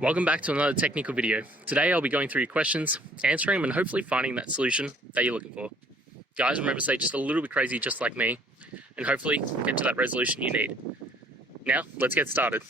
Welcome back to another technical video. Today I'll be going through your questions, answering them and hopefully finding that solution that you're looking for. Guys, remember to stay just a little bit crazy just like me and hopefully get to that resolution you need. Now, let's get started.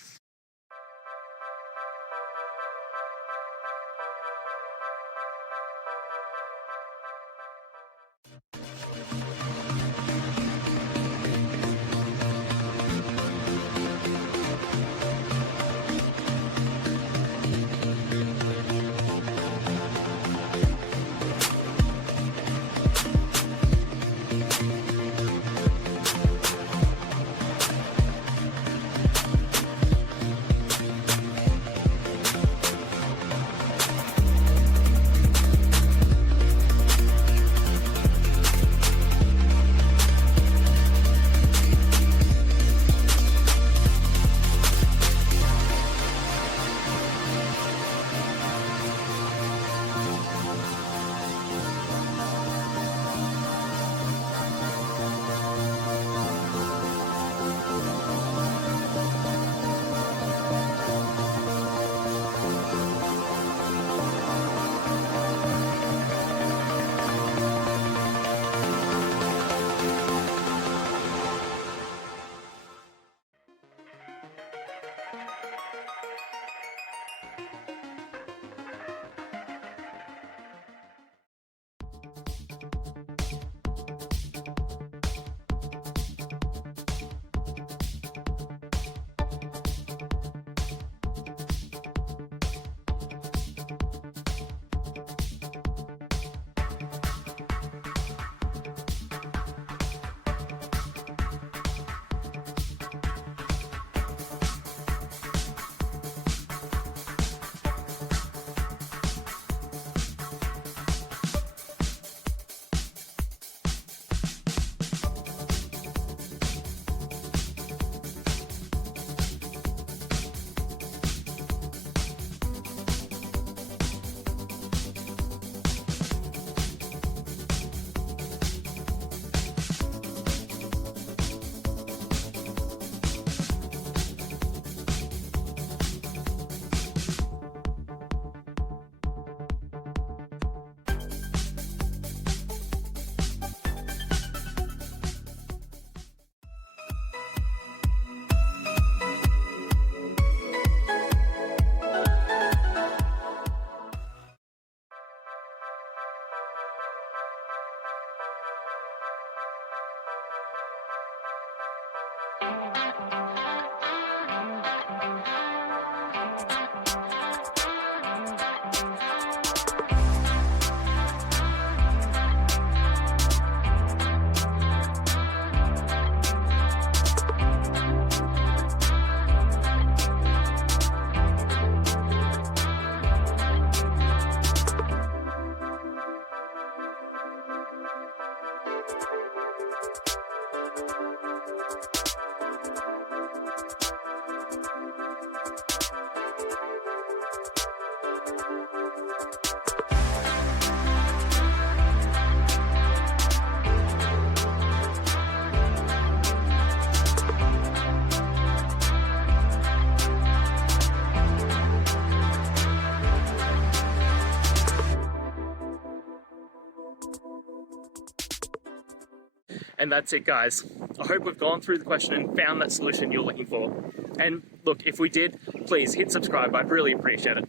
And that's it, guys. I hope we've gone through the question and found that solution you're looking for. And look, if we did, please hit subscribe. I'd really appreciate it.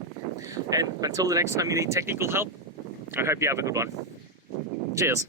And until the next time you need technical help, I hope you have a good one. Cheers.